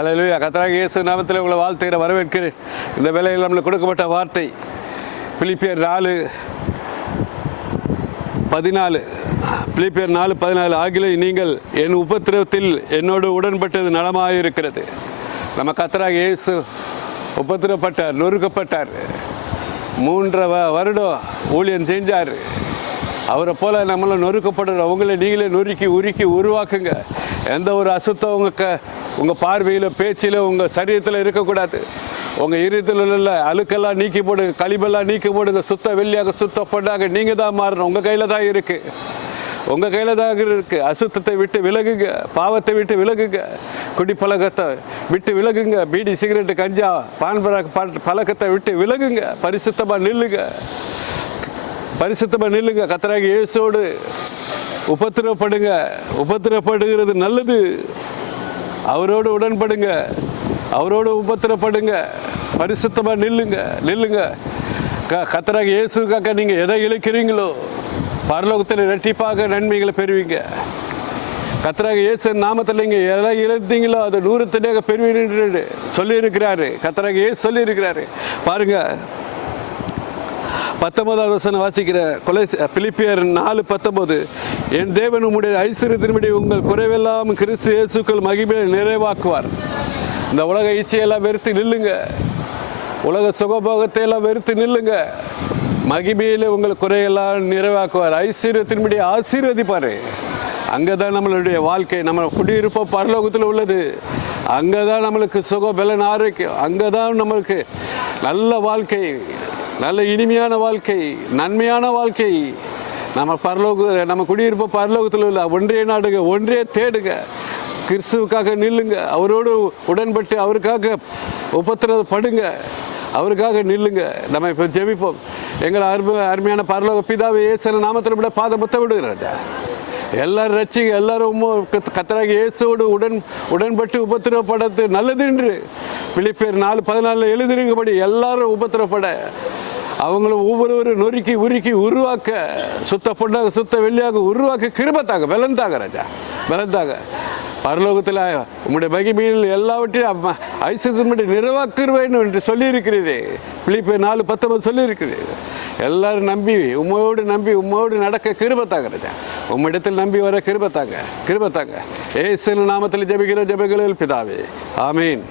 அல்லேலூயா. கர்த்தராகிய இயேசு நாமத்தில் உங்களை வாழ்த்துகிற வரவேற்கிறேன். இந்த வேளையில் நம்மளுக்கு கொடுக்கப்பட்ட வார்த்தை பிலிப்பியர் 4:14. பிலிப்பியர் 4:14. ஆகிலே நீங்கள் என் உபத்திரவத்தில் என்னோடு உடன்பட்டது நலமாக இருக்கிறது. நம்ம கர்த்தராகிய இயேசு உபத்திரப்பட்டார், நொறுக்கப்பட்டார், 3 வருடம் ஊழியம் செஞ்சார். அவரை போல் நம்மளை நொறுக்கப்படுற உங்களை நீங்களே நொறுக்கி உருக்கி உருவாக்குங்க. எந்த ஒரு அசுத்தம் உங்கள் பார்வையில், பேச்சில், உங்கள் சரீரத்தில் இருக்கக்கூடாது. உங்கள் இருதயத்தில் உள்ள அழுக்கெல்லாம் நீக்கி போடுங்க, கழிவெல்லாம் நீக்கி போடுங்க. சுத்த வெள்ளியாக சுத்தப்படாக நீங்கள் தான் மாறணும். உங்கள் கையில் தான் இருக்குது, உங்கள் கையில் தான் இருக்குது. அசுத்தத்தை விட்டு விலகுங்க, பாவத்தை விட்டு விலகுங்க, குடி பழக்கத்தை விட்டு விலகுங்க, பீடி சிகரெட்டு கஞ்சா பான் பழக்கத்தை விட்டு விலகுங்க. பரிசுத்தமாக நில்லுங்க, பரிசுத்தமாக நில்லுங்க. கர்த்தராகிய இயேசுவோடு உபத்திரப்படுங்க. உபத்திரப்படுகிறது நல்லது. அவரோடு உடன்படுங்க, அவரோடு உபத்திரப்படுங்க. பரிசுத்தமாக நில்லுங்க. கர்த்தராகிய இயேசுக்காக நீங்கள் எதை இழைக்கிறீங்களோ பரலோகத்தில் இரட்டிப்பாக நன்மைகளை பெறுவீங்க. கர்த்தராகிய இயேசு நாமத்தில் நீங்கள் எதை இழைத்தீங்களோ அது 100 தடையாக பெறுவீர்கள் சொல்லியிருக்கிறாரு. கர்த்தராகிய இயேசு சொல்லியிருக்கிறாரு. பாருங்க, 19வது வசனம் வாசிக்கிற பிலிப்பியர் 4:19. என் தேவன் உம்முடைய ஐஸ்வர்யத்தின்படி உங்கள் குறைவெல்லாம் கிறிஸ்து இயேசுக்குள் மகிமையை நிறைவாக்குவார். இந்த உலக இச்சையெல்லாம் வெறுத்து நில்லுங்க, உலக சுகபோகத்தை எல்லாம் வெறுத்து நில்லுங்க. மகிமையில் உங்கள் குறையெல்லாம் நிறைவாக்குவார். ஐஸ்வர்யத்தின்படி ஆசீர்வதிப்பார். அங்கே தான் நம்மளுடைய வாழ்க்கை, நம்ம குடியிருப்போம் பரலோகத்தில் உள்ளது. அங்கே தான் நம்மளுக்கு சுக பலன் ஆரோக்கியம். அங்கே தான் நம்மளுக்கு நல்ல வாழ்க்கை, நல்ல இனிமையான வாழ்க்கை, நன்மையான வாழ்க்கை. நம்ம குடியிருப்ப பரலோகத்தில் உள்ள ஒன்றே நாடுங்க, ஒன்றே தேடுங்க. கிறிஸ்துவுக்காக நில்லுங்க, அவரோடு உடன்பட்டு அவருக்காக உபத்திரப்படுங்க, அவருக்காக நில்லுங்க. நம்ம இப்போ ஜெபிப்போம். எங்களை அருமையான பரலோக பிதாவை இயேசு நாமத்தில் விட பாதம் முத்த விடுகிறாரா. எல்லாரும் ரட்சிங்க, எல்லாரும் கர்த்தராகிய இயேசுவோடு உடன்பட்டு உபத்திரப்படத்து நல்லது என்று பிலிப்பியர் 4:14 எழுதிருங்கபடி எல்லாரும் உபத்திரப்பட அவங்களும் ஒவ்வொருவரும் நொறுக்கி உருக்கி உருவாக்க, சுத்தப்படாக சுத்த வெள்ளியாக உருவாக்க கிருபத்தாக பலந்தாக ராஜா, பலந்தாக பரலோகத்தில் உங்களுடைய மகிமையில் எல்லாவற்றையும் ஐஸ்வர்யத்தின்படி நிறைவாக்குவேன் என்று சொல்லியிருக்கிறீரே. பிலிப்பியர் 4:19 சொல்லியிருக்கிறீர். எல்லாரும் உம்மோடு நடக்க கிருபத்தாக ராஜா, உம்மிடத்தில் நம்பி வர கிருபத்தாக. இயேசு நாமத்தில் ஜெபிக்கிற ஜெபங்களில் பிதாவே, ஆமீன்.